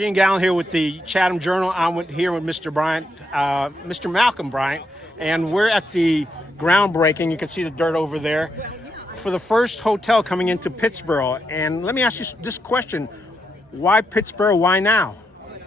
Gene Galin here with the Chatham Journal. I'm here with Mr. Bryant, Mr. Malcolm Bryant, and we're at the groundbreaking. You can see the dirt over there for the first hotel coming into Pittsboro. And let me ask you this question: why Pittsboro? Why now?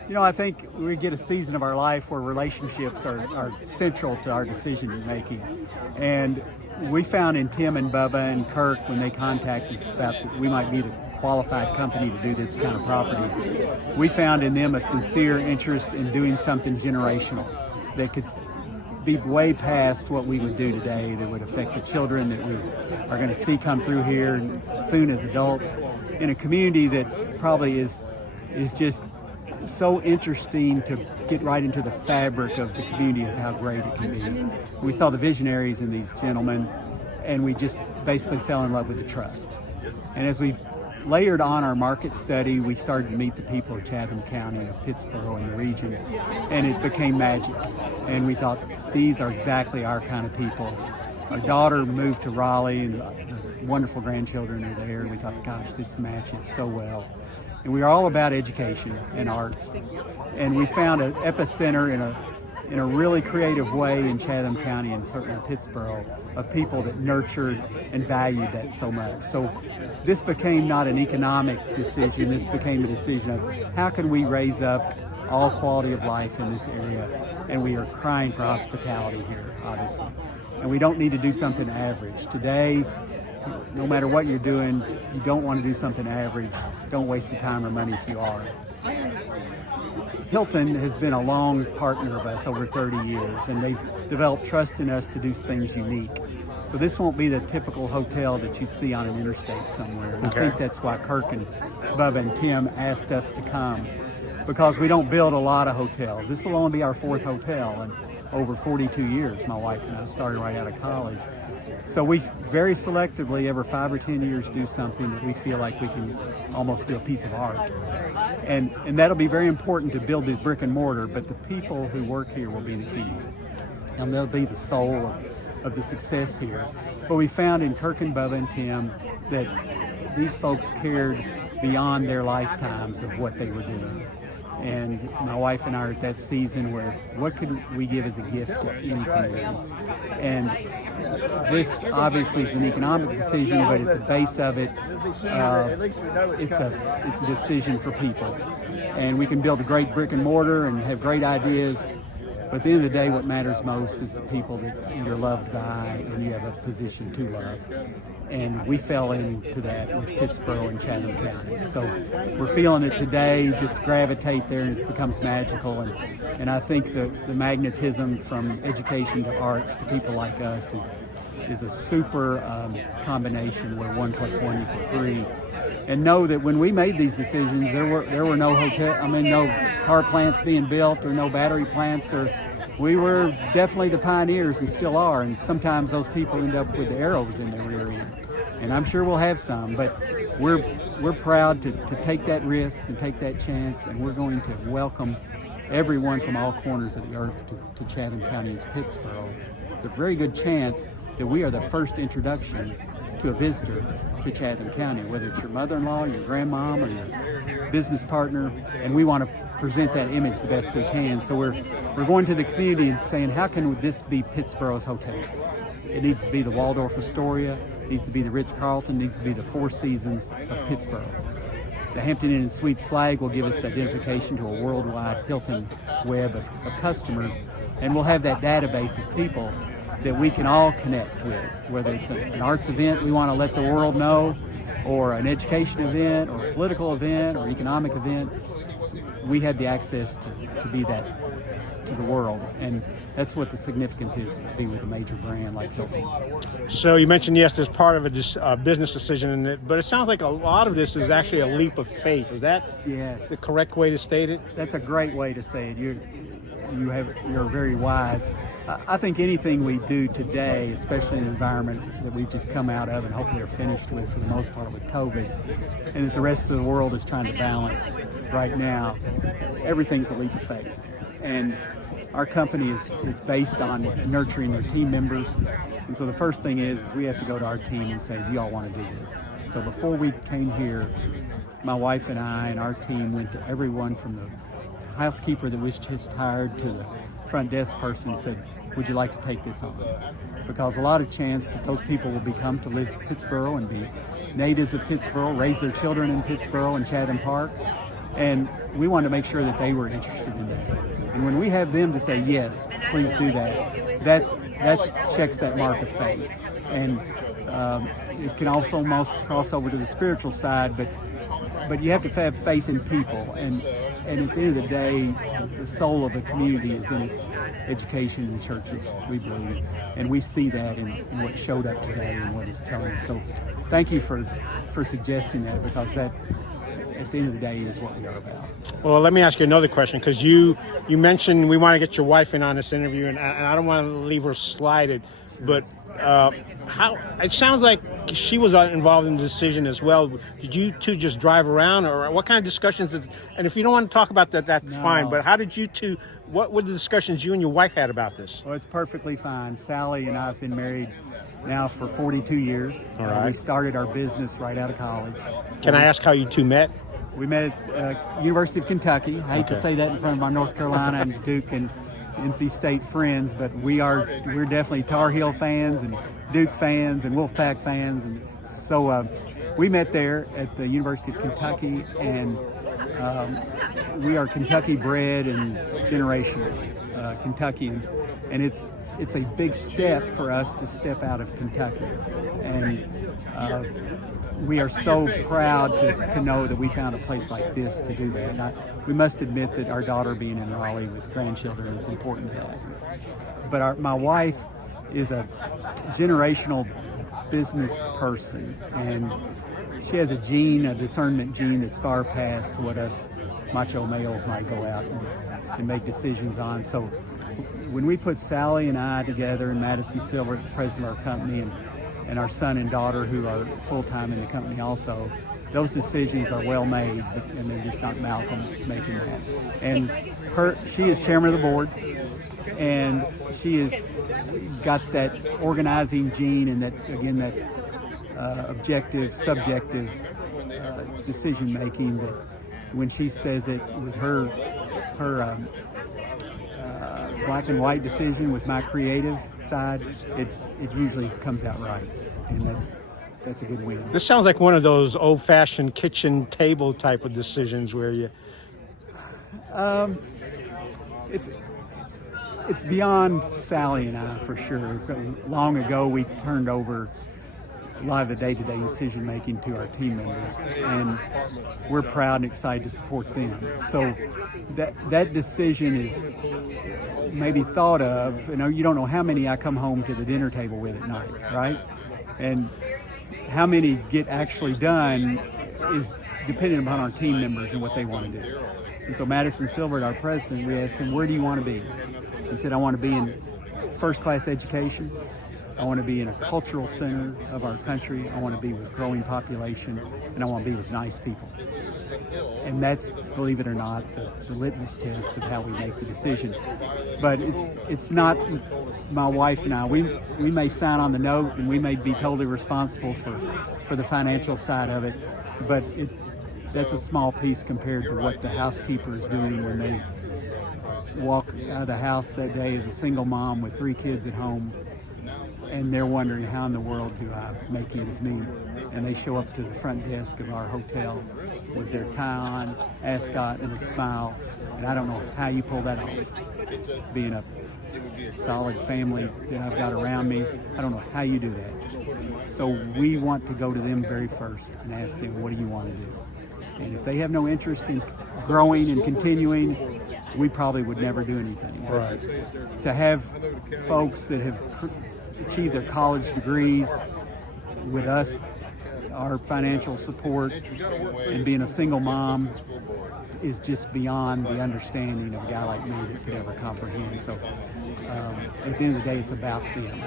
You know, I think we get a season of our life where relationships are central to our decision making, and we found in Tim and Bubba and Kirk, when they contacted us about that we might be the qualified company to do this kind of property, we found in them a sincere interest in doing something generational that could be way past what we would do today, that would affect the children that we are going to see come through here soon as adults, in a community that probably is just so interesting to get right into the fabric of the community of how great it can be. We saw the visionaries in these gentlemen, and we just basically fell in love with the trust. And as we layered on our market study, we started to meet the people of Chatham County, of Pittsboro and the region, and it became magic. And we thought, these are exactly our kind of people. Our daughter moved to Raleigh, and the wonderful grandchildren are there, and we thought, gosh, this matches so well. And we are all about education and arts. And we found an epicenter in a really creative way in Chatham County, and certainly Pittsboro, of people that nurtured and valued that so much. So this became not an economic decision, this became a decision of how can we raise up all quality of life in this area. And we are crying for hospitality here, obviously. And we don't need to do something average. Today, no matter what you're doing, you don't want to do something average. Don't waste the time or money if you are. Hilton has been a long partner of us over 30 years, and they've developed trust in us to do things unique. So this won't be the typical hotel that you'd see on an interstate somewhere. And I think that's why Kirk and Bubba and Tim asked us to come, because we don't build a lot of hotels. This will only be our fourth hotel in over 42 years. My wife and I started right out of college. So we very selectively, every 5 or 10 years, do something that we feel like we can almost do a piece of art. And that'll be very important to build this brick and mortar, but the people who work here will be the key. And they'll be the soul of the success here. But we found in Kirk and Bubba and Tim that these folks cared beyond their lifetimes of what they were doing. And my wife and I are at that season where what could we give as a gift to any community? And this obviously is an economic decision, but at the base of it, it's a decision for people. And we can build a great brick and mortar and have great ideas, but at the end of the day, what matters most is the people that you're loved by and you have a position to love. And we fell into that with Pittsboro and Chatham County. So we're feeling it today, just gravitate there and it becomes magical. And I think the magnetism from education to arts to people like us is a super combination where 1 + 1 = 3. And know that when we made these decisions, there were no car plants being built or no battery plants, or we were definitely the pioneers and still are. And sometimes those people end up with the arrows in their rear end. And I'm sure we'll have some, but we're proud to take that risk and take that chance, and we're going to welcome everyone from all corners of the earth to Chatham County and Pittsboro. There's a very good chance that we are the first introduction to a visitor to Chatham County, whether it's your mother-in-law, your grandmom, or your business partner, and we want to present that image the best we can. So we're going to the community and saying, how can this be Pittsboro's hotel? It needs to be the Waldorf Astoria, it needs to be the Ritz Carlton, it needs to be the Four Seasons of Pittsboro. The Hampton Inn and Suites flag will give us the identification to a worldwide Hilton web of customers, and we'll have that database of people that we can all connect with, whether it's an arts event we want to let the world know, or an education event, or a political event, or economic event. We have the access to be that to the world, and that's what the significance is to be with a major brand like Hilton. So you mentioned, yes, there's part of a business decision in it, but it sounds like a lot of this is actually a leap of faith. Is that the correct way to state it? That's a great way to say it. You're very wise. I think anything we do today, especially in the environment that we've just come out of and hopefully are finished with for the most part with COVID, and that the rest of the world is trying to balance right now, everything's a leap of faith. And our company is based on nurturing their team members. And so the first thing is we have to go to our team and say, do y'all want to do this? So before we came here, my wife and I and our team went to everyone from the housekeeper that was just hired to the front desk person and said, would you like to take this on? Because a lot of chance that those people will become to live in Pittsboro and be natives of Pittsboro, raise their children in Pittsboro and Chatham Park. And we wanted to make sure that they were interested in that. And when we have them to say, yes, please do that, that checks that mark of faith. And it can also almost cross over to the spiritual side, but you have to have faith in people. And at the end of the day, the soul of a community is in its education and churches, we believe. And we see that in what showed up today and what it's telling us. So thank you for suggesting that, because that, at the end of the day, is what we are about. Well, let me ask you another question, because you mentioned we want to get your wife in on this interview, and I don't want to leave her slighted, but how it sounds like she was involved in the decision as well. Did you two just drive around, or what kind of discussions? And if you don't want to talk about that, that's fine. But how did you two? What were the discussions you and your wife had about this? Well, it's perfectly fine. Sally and I have been married now for 42 years. All right. We started our business right out of college. Can I ask how you two met? We met at University of Kentucky. I hate to say that in front of my North Carolina and Duke and NC State friends, but we're definitely Tar Heel fans and Duke fans and Wolfpack fans, and so we met there at the University of Kentucky, and we are Kentucky bred and generational Kentuckians, and it's a big step for us to step out of Kentucky, and we are so proud to know that we found a place like this to do that. And we must admit that our daughter being in Raleigh with grandchildren is important to that. But my wife is a generational business person, and she has a discernment gene that's far past what us macho males might go out and make decisions on. So when we put Sally and I together, and Madison Silver, the president of our company, and our son and daughter who are full-time in the company also, those decisions are well made, and they're just not Malcolm making that. And she is chairman of the board, and she has got that organizing gene and that objective, subjective decision making, that when she says it with her black and white decision with my creative side, it usually comes out right, and that's a good win. This sounds like one of those old-fashioned kitchen table type of decisions where you. It's beyond Sally and I, for sure. Long ago, we turned over a lot of the day-to-day decision making to our team members, and we're proud and excited to support them. So that decision is maybe thought of. You don't know how many I come home to the dinner table with at night, right? And how many get actually done is dependent upon our team members and what they want to do. And so Madison Silver, our president, we asked him, where do you want to be? He said, I want to be in first-class education. I want to be in a cultural center of our country. I want to be with growing population, and I want to be with nice people. And that's, believe it or not, the litmus test of how we make the decision. But it's not my wife and I. We may sign on the note, and we may be totally responsible for the financial side of it, but that's a small piece compared to what the housekeeper is doing when they walk out of the house that day as a single mom with 3 kids at home, and they're wondering, how in the world do I make ends meet? And they show up to the front desk of our hotel with their tie on, ascot, and a smile. And I don't know how you pull that off. Being a solid family that I've got around me, I don't know how you do that. So we want to go to them very first and ask them, what do you want to do? And if they have no interest in growing and continuing, we probably would never do anything. Right. To have folks that have achieved their college degrees with us, our financial support, and being a single mom is just beyond the understanding of a guy like me that could ever comprehend. So at the end of the day, it's about them,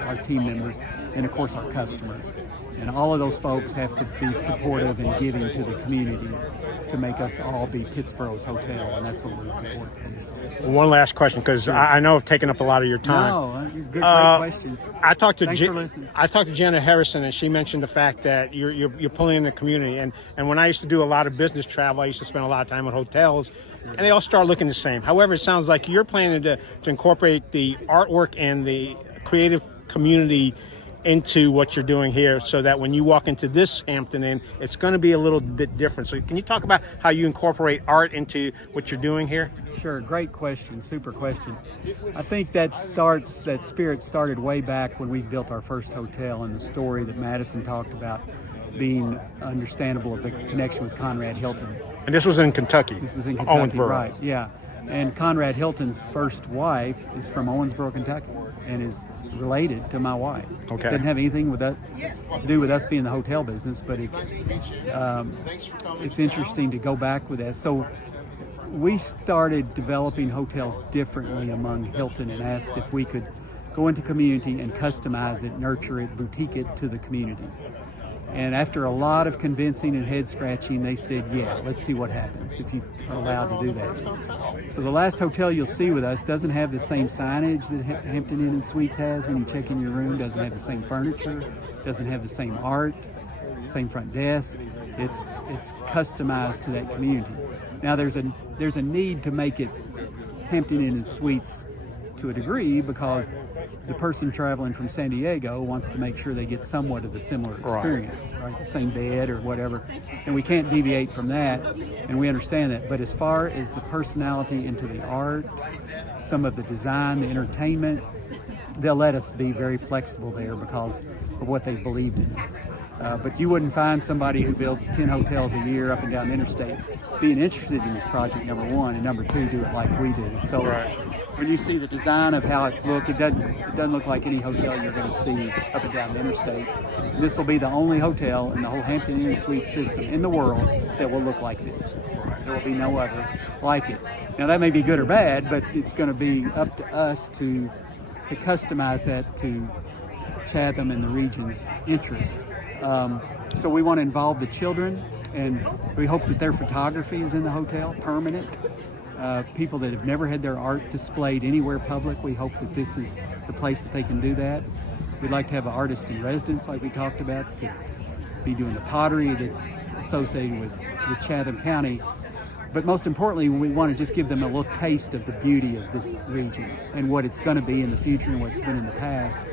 our team members, and of course our customers. And all of those folks have to be supportive and giving to the community to make us all be Pittsboro's hotel, and that's what we're looking forward to. One last question, because I know I've taken up a lot of your time. No, great questions. Thanks for listening. I talked to Janet Harrison, and she mentioned the fact that that you're pulling in the community. And when I used to do a lot of business travel, I used to spend a lot of time at hotels, and they all start looking the same. However, it sounds like you're planning to incorporate the artwork and the creative community into what you're doing here, so that when you walk into this Hampton Inn, it's going to be a little bit different. So can you talk about how you incorporate art into what you're doing here? Sure, great question, super question. I think that spirit started way back when we built our first hotel, and the story that Madison talked about being understandable of the connection with Conrad Hilton. And this was in Kentucky. This is in Kentucky, Owensboro. right? Yeah. And Conrad Hilton's first wife is from Owensboro, Kentucky, and is related to my wife. Okay. Doesn't have anything with that to do with us being in the hotel business, but it's interesting to go back with that. So we started developing hotels differently among Hilton and asked if we could go into community and customize it, nurture it, boutique it to the community. And after a lot of convincing and head scratching, they said, yeah, let's see what happens if you are allowed to do that. So the last hotel you'll see with us doesn't have the same signage that Hampton Inn and Suites has when you check in your room, doesn't have the same furniture, doesn't have the same art, same front desk. It's customized to that community. Now there's a need to make it Hampton Inn and Suites to a degree, because the person traveling from San Diego wants to make sure they get somewhat of the similar experience, right? The same bed or whatever. And we can't deviate from that, and we understand that. But as far as the personality into the art, some of the design, the entertainment, they'll let us be very flexible there because of what they believed in us. But you wouldn't find somebody who builds 10 hotels a year up and down the interstate being interested in this project, number one, and number two, do it like we do. So when you see the design of how it's looked, it doesn't look like any hotel you're going to see up and down the interstate. This will be the only hotel in the whole Hampton Inn and Suites system in the world that will look like this. There will be no other like it. Now that may be good or bad, but it's going to be up to us to customize that to Chatham and the region's interest. So we want to involve the children, and we hope that their photography is in the hotel, permanent. People that have never had their art displayed anywhere public, we hope that this is the place that they can do that. We'd like to have an artist in residence, like we talked about, that could be doing the pottery that's associated with Chatham County. But most importantly, we want to just give them a little taste of the beauty of this region and what it's going to be in the future and what it's been in the past.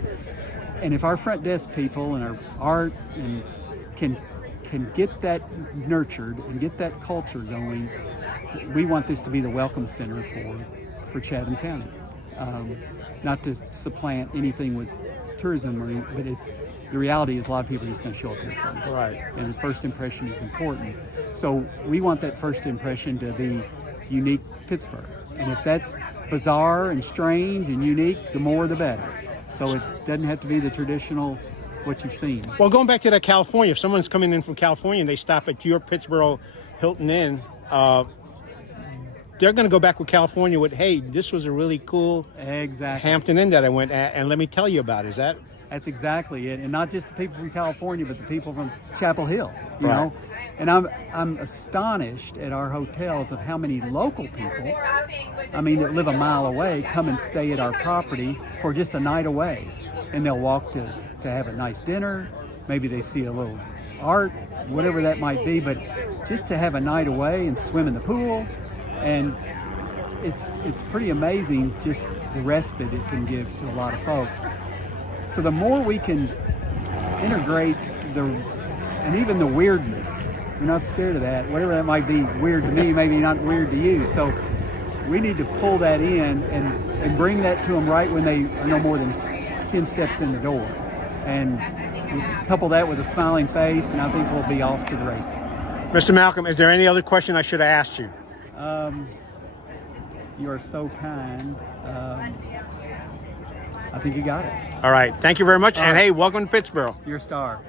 And if our front desk people and our art and can get that nurtured and get that culture going, we want this to be the welcome center for Chatham County. Not to supplant anything with tourism, but the reality is a lot of people are just going to show up here first. Right. And the first impression is important. So we want that first impression to be unique Pittsburgh. And if that's bizarre and strange and unique, the more the better. So it doesn't have to be the traditional what you've seen. Well, going back to that California, if someone's coming in from California and they stop at your Pittsboro Hilton Inn, they're going to go back with California with, hey, this was a really cool Hampton Inn that I went at, and let me tell you about it. That's exactly it. And not just the people from California, but the people from Chapel Hill, you Right. know. And I'm astonished at our hotels of how many local people, that live a mile away, come and stay at our property for just a night away. And they'll walk to have a nice dinner. Maybe they see a little art, whatever that might be, but just to have a night away and swim in the pool. And it's pretty amazing just the respite it can give to a lot of folks. So the more we can integrate and even the weirdness, we're not scared of that. Whatever that might be weird to me, maybe not weird to you. So we need to pull that in and bring that to them right when they are no more than 10 steps in the door. And we couple that with a smiling face, and I think we'll be off to the races. Mr. Malcolm, is there any other question I should have asked you? You are so kind. I think you got it. All right. Thank you very much. All and right. hey, welcome to Pittsboro. You're a star.